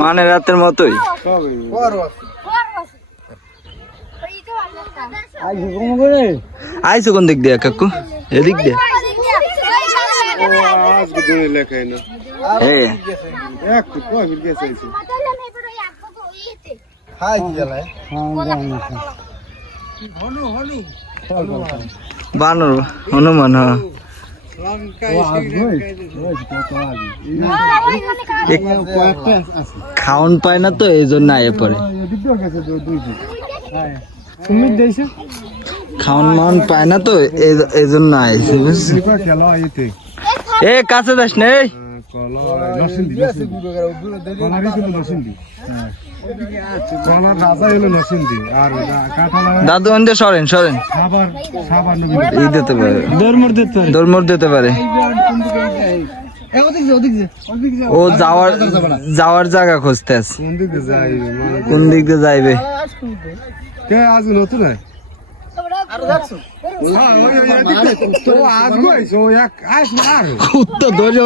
মানে রাতের মতোই। আইসো কোন দিক দিয়ে কাকু? এদিক দিয়ে। বানর হনুমান হ্যাঁ। খাওন পায় না তো, এই জন্য আয়ে পড়ে। খাওন মাউন পায় না তো, এই- জন্য আইছে এ, কাছে যাস নে কলা নরসিংদী নরসিংদী। দাদু অন্ধে সরেন সরেন। দিতে পারে। দরমর দিতে পারে। দৌড়মোড় দিতে পারে। ও যাওয়ার যাওয়ার জায়গা খুঁজতে কোন দিকে যাই মানে কোন দিক দিয়ে যাইবে? কে আজ নতুন কুত্তা ধরে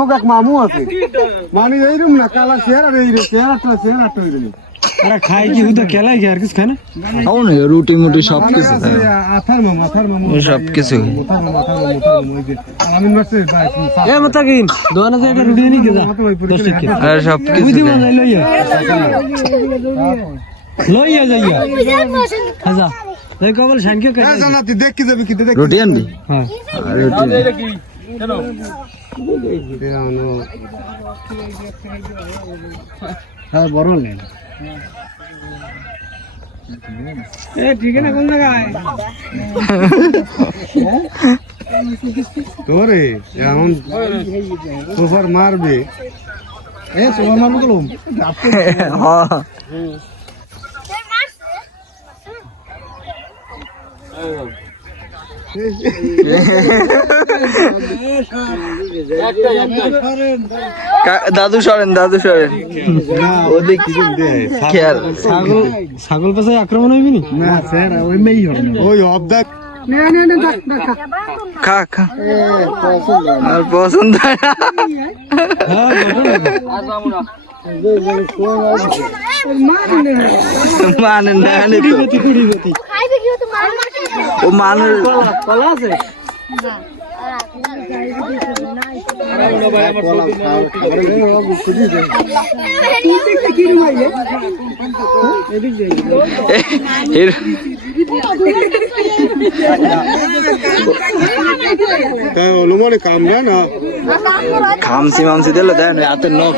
মুখ এক মামু আছে। মানে এইরকম না কালা চেহারা এই চেহারাটা চেহারাটা ওই রে আরে খাই কি হুদা খেলাই কি আর কিছু খায় না? ও না রুটি মুটি সব কিছু আছে, আথার মামু আথার মামু ও সব কিছু যে আমিন বাসে এ মতা কি দোকানে যে একটা রুটি নিয়ে গেছা দশ টাকা। আর সব কিছু মন যাই লইয়া। লইয়া যাইয়া। আচ্ছা। তাই কবল সাংখ্য কে জানা তুই দেখ কি যাবি কি দেখ রুটি আনবি? হ্যাঁ। আর রুটি হ্যাঁ বড় নেই এ ঠিক না কোন জায়গায়? তোরে এমন সোফার মারবে। এ সোমা মারবো কলম হ্যাঁ দাদু সরেন দাদু সরেন। ওদিক ছাগল ছাগল আক্রমণ হইবি না? স্যার ওই মেই হবে ওই অবদা খা খা। আর পছন্দ হয় না। মানে না। ও মানুষ কলা আছে কামড়া না খামসি মামসি দিলে দেয় না হাতের নখ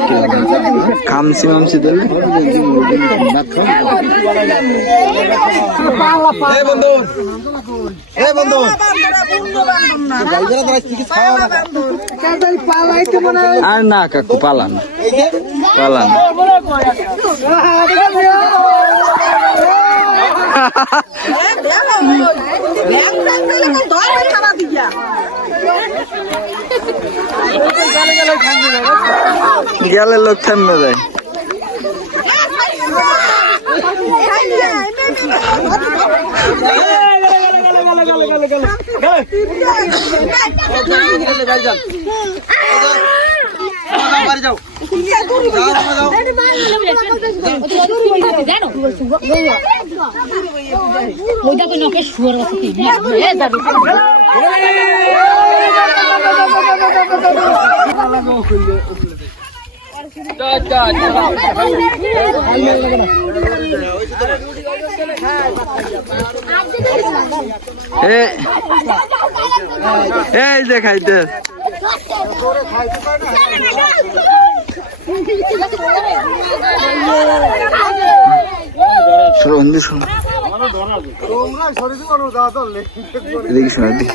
খামসি মামসি দিলে আর না কাকু পালান পালান গেলে লোক থামবে ওইটা তো নকে শুয়ার আছে এই যে খাইতে সন্ধি শুন এদিকে শোন এদিকে।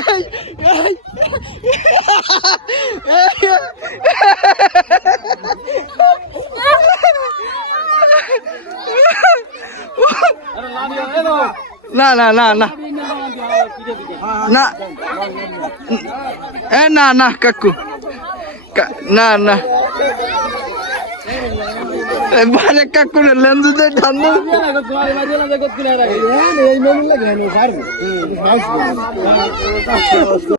না না না না। না। এ, না না, কাকু। না না। বারে কাকু লেন্স দে ঠান্ডা এই